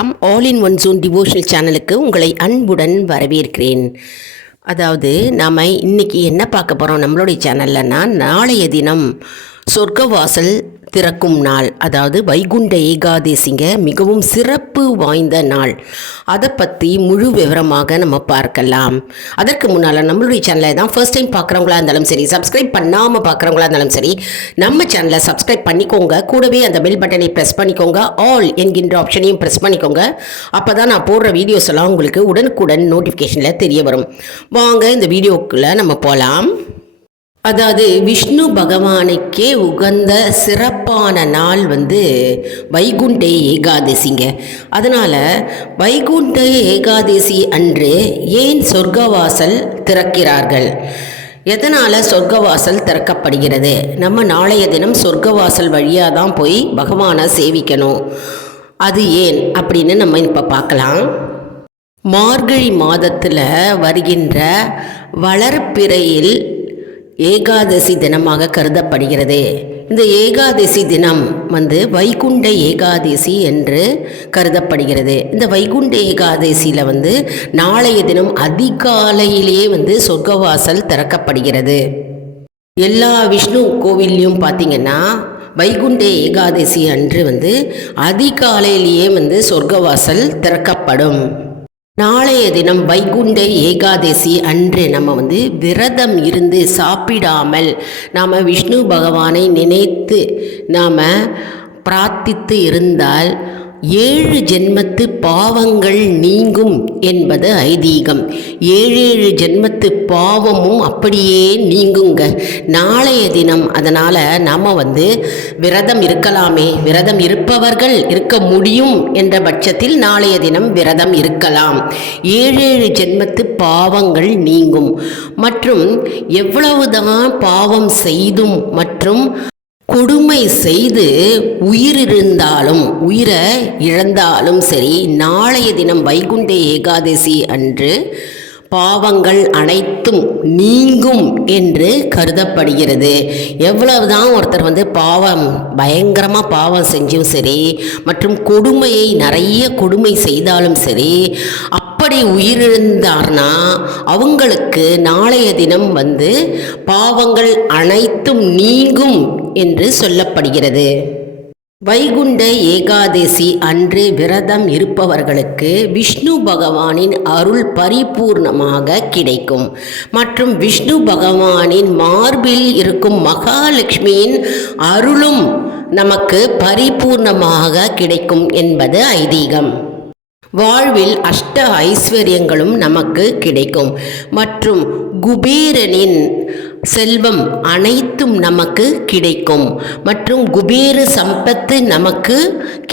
All in one zone devotional சேனலுக்கு உங்களை அன்புடன் வரவேற்கிறேன். அதாவது நாம் இன்றைக்கி என்ன பார்க்க போகிறோம் நம்மளுடைய சேனல்லன்னா, நாளைய தினம் சொர்க்கவாசல் திறக்கும் நாள், அதாவது வைகுண்ட ஏகாதசிங்க, மிகவும் சிறப்பு வாய்ந்த நாள். அதை பற்றி முழு விவரமாக நம்ம பார்க்கலாம். அதற்கு முன்னால் நம்மளுடைய சேனலை தான் ஃபர்ஸ்ட் டைம் பார்க்குறவங்களா இருந்தாலும் சரி, சப்ஸ்கிரைப் பண்ணாமல் பார்க்குறவங்களா இருந்தாலும் சரி, நம்ம சேனலை சப்ஸ்கிரைப் பண்ணிக்கோங்க. கூடவே அந்த பெல் பட்டனை ப்ரெஸ் பண்ணிக்கோங்க, ஆல் என்கின்ற ஆப்ஷனையும் ப்ரெஸ் பண்ணிக்கோங்க. அப்போ தான் நான் போடுற வீடியோஸ் எல்லாம் உங்களுக்கு உடனுக்குடன் நோட்டிஃபிகேஷனில் தெரிய வரும். வாங்க இந்த வீடியோக்குள்ளே நம்ம போகலாம். அதாவது விஷ்ணு பகவானுக்கே உகந்த சிறப்பான நாள் வைகுண்ட ஏகாதசிங்க. அதனால் வைகுண்ட ஏகாதசி அன்று ஏன் சொர்க்கவாசல் திறக்கிறார்கள், எதனால் சொர்க்கவாசல் திறக்கப்படுகிறது? நம்ம நாளைய தினம் சொர்க்கவாசல் வழியாக தான் போய் பகவானை சேவிக்கணும். அது ஏன் அப்படின்னு நம்ம இப்போ பார்க்கலாம். மார்கழி மாதத்தில் வருகின்ற வளர்ப்பிறையில் ஏகாதசி தினமாக கருதப்படுகிறது. இந்த ஏகாதசி தினம் வைகுண்ட ஏகாதசி என்று கருதப்படுகிறது. இந்த வைகுண்ட ஏகாதசியில் நாளைய தினம் அதிகாலையிலேயே சொர்க்கவாசல் திறக்கப்படுகிறது. எல்லா விஷ்ணு கோவில்லையும் பார்த்திங்கன்னா வைகுண்ட ஏகாதசி அன்று அதிகாலையிலேயே சொர்க்கவாசல் திறக்கப்படும். நாளைய தினம் வைகுண்ட ஏகாதசி அன்று நம்ம விரதம் இருந்து சாப்பிடாமல் நாம் விஷ்ணு பகவானை நினைத்து நாம் பிரார்த்தித்து இருந்தால் 7 ஜென்மத்து பாவங்கள் நீங்கும் என்பது ஐதீகம். 7 ஜென்மத்து பாவமும் அப்படியே நீங்குங்க நாளைய தினம். அதனால் நாம் விரதம் இருக்கலாமே, விரதம் இருப்பவர்கள் இருக்க முடியும் என்ற பட்சத்தில் நாளைய தினம் விரதம் இருக்கலாம். 7 ஜென்மத்து பாவங்கள் நீங்கும். மற்றும் எவ்வளவுதான் பாவம் செய்தும் மற்றும் கொடுமை செய்து உயிரை இழந்தாலும் சரி, நாளைய தினம் வைகுண்ட ஏகாதசி அன்று பாவங்கள் அனைத்தும் நீங்கும் என்று கருதப்படுகிறது. எவ்வளவுதான் ஒருத்தர் பயங்கரமாக பாவம் செஞ்சும் சரி, மற்றும் கொடுமையை நிறைய கொடுமை செய்தாலும் சரி, அப்படி உயிரிழந்தார்னா அவங்களுக்கு நாளைய தினம் பாவங்கள் அனைத்தும் நீங்கும் என்று சொல்லப்படுகிறது. வைகுண்ட ஏகாதசி அன்று விரதம் இருப்பவர்களுக்கு விஷ்ணு பகவானின் அருள் பரிபூர்ணமாக கிடைக்கும். மற்றும் விஷ்ணு பகவானின் மார்பில் இருக்கும் மகாலட்சுமியின் அருளும் நமக்கு பரிபூர்ணமாக கிடைக்கும் என்பது ஐதீகம். வாழ்வில் அஷ்ட ஐஸ்வர்யங்களும் நமக்கு கிடைக்கும். மற்றும் குபேரனின் செல்வம் அனைத்தும் நமக்கு கிடைக்கும். மற்றும் குபேர சம்பத்து நமக்கு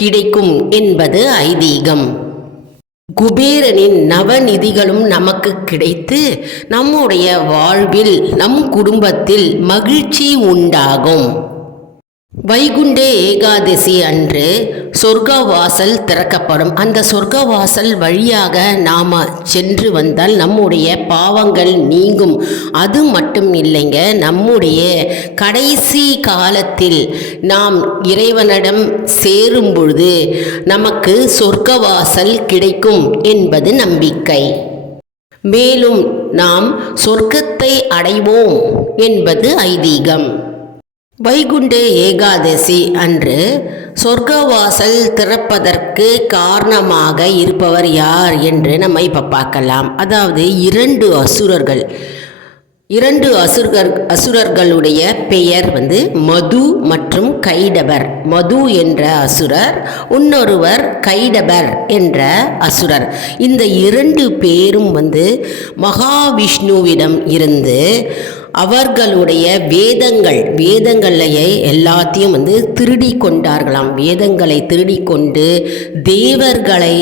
கிடைக்கும் என்பது ஐதீகம். குபேரனின் நவநிதிகளும் நமக்கு கிடைத்து நம்முடைய வாழ்வில் நம் குடும்பத்தில் மகிழ்ச்சி உண்டாகும். வைகுண்ட ஏகாதசி அன்று சொர்க்கவாசல் திறக்கப்படும். அந்த சொர்க்கவாசல் வழியாக நாம் சென்று வந்தால் நம்முடைய பாவங்கள் நீங்கும். அது மட்டும் இல்லைங்க, நம்முடைய கடைசி காலத்தில் நாம் இறைவனிடம் சேரும் பொழுது நமக்கு சொர்க்கவாசல் கிடைக்கும் என்பது நம்பிக்கை. மேலும் நாம் சொர்க்கத்தை அடைவோம் என்பது ஐதீகம். வைகுண்ட ஏகாதசி அன்று சொர்க்கவாசல் திறப்பதற்கு காரணமாக இருப்பவர் யார் என்று நம்ம இப்போ பார்க்கலாம். அதாவது 2 அசுரர்களுடைய பெயர் மது மற்றும் கைடபர். மது என்ற அசுரர், இன்னொருவர் கைடபர் என்ற அசுரர். இந்த 2 பேரும் மகாவிஷ்ணுவிடம் இருந்து அவர்களுடைய வேதங்களையே எல்லாத்தையும் திருடி கொண்டார்களாம். வேதங்களை திருடி கொண்டு தேவர்களை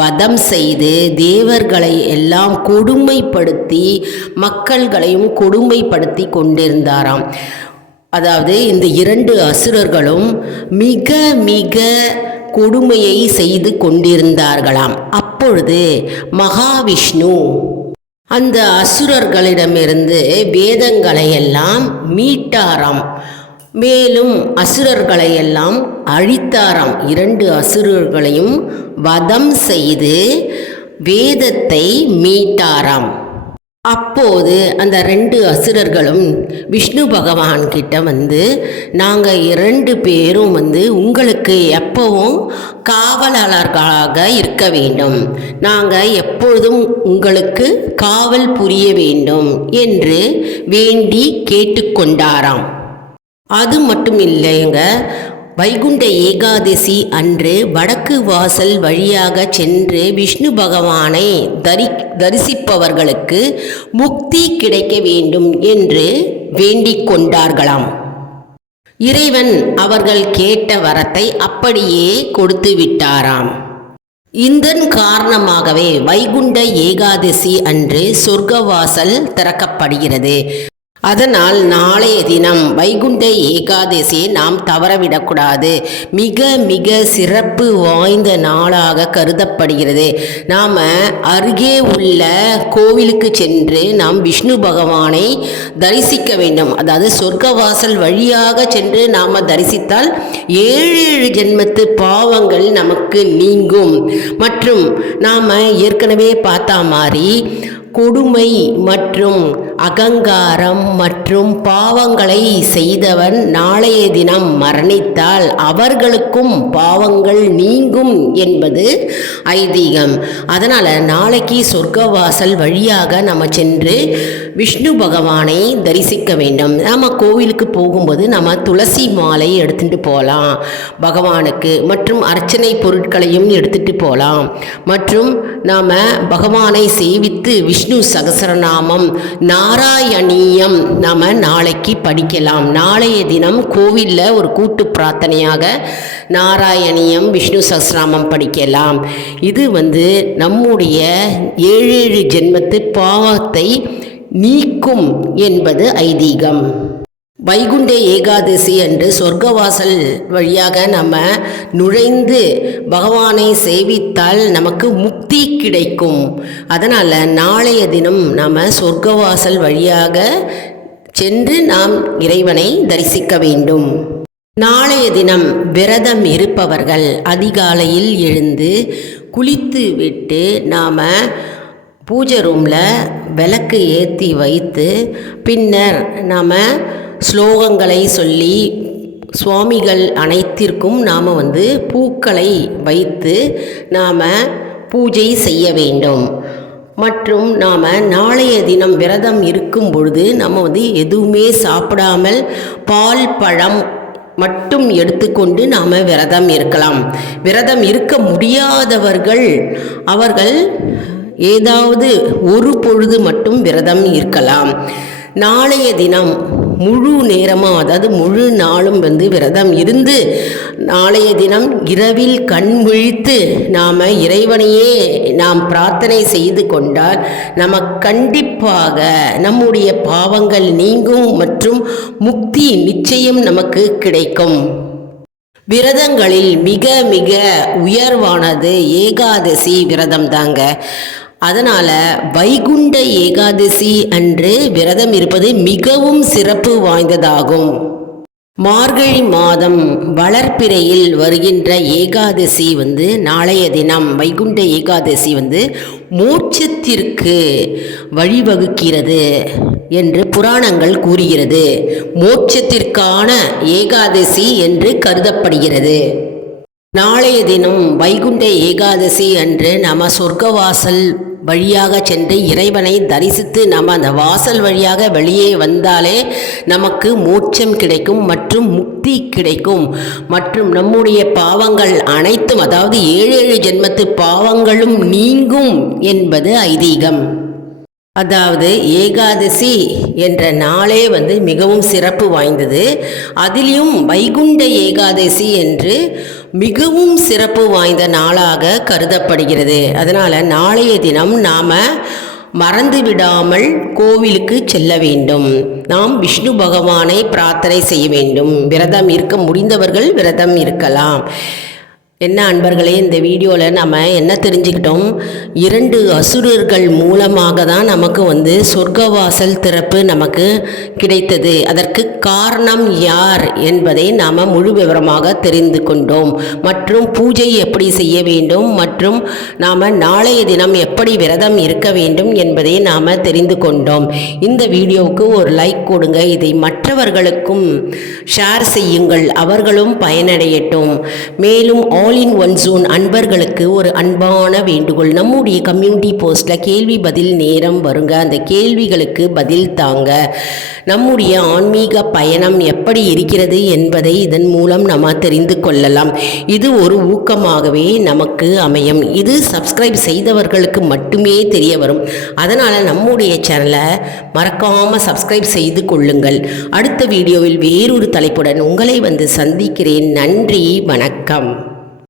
வதம் செய்து தேவர்களை எல்லாம் கொடுமைப்படுத்தி மக்கள்களையும் கொடுமைப்படுத்தி கொண்டிருந்தாராம். அதாவது இந்த 2 அசுரர்களும் மிக மிக கொடுமையை செய்து கொண்டிருந்தார்களாம். அப்பொழுது மகாவிஷ்ணு அந்த அசுரர்களிடமிருந்து வேதங்களை எல்லாம் மீட்டாராம். மேலும் அசுரர்களையெல்லாம் அழித்தாராம். 2 அசுரர்களையும் வதம் செய்து வேதத்தை மீட்டாராம். அப்போது அந்த 2 அசுரர்களும் விஷ்ணு பகவான் கிட்ட வந்து, நாங்கள் 2 பேரும் உங்களுக்கு எப்பவும் காவலாளர்களாக இருக்க வேண்டும், நாங்கள் எப்பொழுதும் உங்களுக்கு காவல் புரிய வேண்டும் என்று வேண்டி கேட்டுக்கொண்டாராம். அது மட்டும் இல்லைங்க, வைகுண்ட ஏகாதசி அன்று வடக்கு வாசல் வழியாக சென்று விஷ்ணு பகவானை தரிசிப்பவர்களுக்கு முக்தி கிடைக்க வேண்டும் என்று வேண்டிக் கொண்டார்களாம். இறைவன் அவர்கள் கேட்ட வரத்தை அப்படியே கொடுத்து விட்டாராம். இதன் காரணமாகவே வைகுண்ட ஏகாதசி அன்று சொர்க்கவாசல் திறக்கப்படுகிறது. அதனால் நாளைய தினம் வைகுண்ட ஏகாதசியை நாம் தவறவிடக்கூடாது. மிக மிக சிறப்பு வாய்ந்த நாளாக கருதப்படுகிறது. நாம் அருகே உள்ள கோவிலுக்கு சென்று நாம் விஷ்ணு பகவானை தரிசிக்க வேண்டும். அதாவது சொர்க்கவாசல் வழியாக சென்று நாம் தரிசித்தால் 7 ஜென்மத்து பாவங்கள் நமக்கு நீங்கும். மற்றும் நாம் ஏற்கனவே பார்த்த மாதிரி கொடுமை மற்றும் அகங்காரம் மற்றும் பாவங்களை செய்தவன் நாளைய தினம் மரணித்தால் அவர்களுக்கும் பாவங்கள் நீங்கும் என்பது ஐதீகம். அதனால் நாளைக்கு சொர்க்கவாசல் வழியாக நம்ம சென்று விஷ்ணு பகவானை தரிசிக்க வேண்டும். நம்ம கோவிலுக்கு போகும்போது நம்ம துளசி மாலை எடுத்துகிட்டு போகலாம் பகவானுக்கு, மற்றும் அர்ச்சனை பொருட்களையும் எடுத்துகிட்டு போகலாம். மற்றும் நாம் பகவானை சேவித்து விஷ்ணு சகசரநாமம் நாராயணியம் நாம் நாளைக்கு படிக்கலாம். நாளைய தினம் கோவிலில் ஒரு கூட்டு பிரார்த்தனையாக நாராயணியம் விஷ்ணு சகசரநாமம் படிக்கலாம். இது நம்முடைய 7 ஜென்மத்து பாவத்தை நீக்கும் என்பது ஐதீகம். வைகுண்ட ஏகாதசி அன்று சொர்க்கவாசல் வழியாக நம்ம நுழைந்து பகவானை சேவித்தால் நமக்கு முக்தி கிடைக்கும். அதனால் நாளைய தினம் நம்ம சொர்க்கவாசல் வழியாக சென்று நாம் இறைவனை தரிசிக்க வேண்டும். நாளைய தினம் விரதம் இருப்பவர்கள் அதிகாலையில் எழுந்து குளித்து விட்டு நாம் பூஜை ரூமில் விளக்கு ஏற்றி வைத்து பின்னர் நாம் ஸ்லோகங்களை சொல்லி சுவாமிகள் அனைத்திற்கும் நாம் பூக்களை வைத்து நாம் பூஜை செய்ய வேண்டும். மற்றும் நாம் நாளைய தினம் விரதம் இருக்கும் பொழுது நம்ம எதுவுமே சாப்பிடாமல் பால் பழம் மட்டும் எடுத்துக்கொண்டு நாம் விரதம் இருக்கலாம். விரதம் இருக்க முடியாதவர்கள் அவர்கள் ஏதாவது ஒரு பொழுது மட்டும் விரதம் இருக்கலாம். நாளைய தினம் முழு நேரமாக, அதாவது முழு நாளும் விரதம் இருந்து நாளைய தினம் இரவில் கண் விழித்து நாம் இறைவனையே நாம் பிரார்த்தனை செய்து கொண்டால் நமக்கு கண்டிப்பாக நம்முடைய பாவங்கள் நீங்கும் மற்றும் முக்தி நிச்சயம் நமக்கு கிடைக்கும். விரதங்களில் மிக மிக உயர்வானது ஏகாதசி விரதம் தாங்க. அதனால் வைகுண்ட ஏகாதசி அன்று விரதம் இருப்பது மிகவும் சிறப்பு வாய்ந்ததாகும். மார்கழி மாதம் வளர்ப்பிறையில் வருகின்ற ஏகாதசி நாளைய தினம் வைகுண்ட ஏகாதசி மோட்சத்திற்கு வழிவகுக்கிறது என்று புராணங்கள் கூறுகிறது. மோட்சத்திற்கான ஏகாதசி என்று கருதப்படுகிறது. நாளைய தினம் வைகுண்ட ஏகாதசி அன்று நம்ம சொர்க்கவாசல் வழியாக சென்று இறைவனை தரிசித்து நம்ம அந்த வாசல் வழியாக வெளியே வந்தாலே நமக்கு மோட்சம் கிடைக்கும் மற்றும் முக்தி கிடைக்கும். மற்றும் நம்முடைய பாவங்கள் அனைத்தும், அதாவது 7 ஜென்மத்து பாவங்களும் நீங்கும் என்பது ஐதீகம். அதாவது ஏகாதசி என்ற நாளே மிகவும் சிறப்பு வாய்ந்தது. அதிலும் வைகுண்ட ஏகாதசி என்று மிகவும் சிறப்பு வாய்ந்த நாளாக கருதப்படுகிறது. அதனால் நாளைய தினம் நாம் மறந்துவிடாமல் கோவிலுக்கு செல்ல வேண்டும். நாம் விஷ்ணு பகவானை பிரார்த்தனை செய்ய வேண்டும். விரதம் இருக்க முடிந்தவர்கள் விரதம் இருக்கலாம். என்ன அன்பர்களே, இந்த வீடியோவில் நம்ம என்ன தெரிஞ்சுக்கிட்டோம்? 2 அசுரர்கள் மூலமாக தான் நமக்கு சொர்க்கவாசல் திறப்பு நமக்கு கிடைத்தது. அதற்கு காரணம் யார் என்பதை நாம் முழு விவரமாக தெரிந்து கொண்டோம். மற்றும் பூஜை எப்படி செய்ய வேண்டும், மற்றும் நாம் நாளைய தினம் எப்படி விரதம் இருக்க வேண்டும் என்பதை நாம் தெரிந்து கொண்டோம். இந்த வீடியோவுக்கு ஒரு லைக் கொடுங்க, இதை மற்றவர்களுக்கும் ஷேர் செய்யுங்கள், அவர்களும் பயனடையட்டும். மேலும் ஆல் இன் ஒன் ஜோன் அன்பர்களுக்கு ஒரு அன்பான வேண்டுகோள். நம்முடைய கம்யூனிட்டி போஸ்ட்டில் கேள்வி பதில் நேரம் வருங்க, அந்த கேள்விகளுக்கு பதில் தாங்க. நம்முடைய ஆன்மீக பயணம் எப்படி இருக்கிறது என்பதை இதன் மூலம் நம்ம தெரிந்து கொள்ளலாம். இது ஒரு ஊக்கமாகவே நமக்கு அமையும். இது சப்ஸ்கிரைப் செய்தவர்களுக்கு மட்டுமே தெரிய வரும். அதனால் நம்முடைய சேனலை மறக்காமல் சப்ஸ்கிரைப் செய்து கொள்ளுங்கள். அடுத்த வீடியோவில் வேறொரு தலைப்புடன் உங்களை சந்திக்கிறேன். நன்றி, வணக்கம்.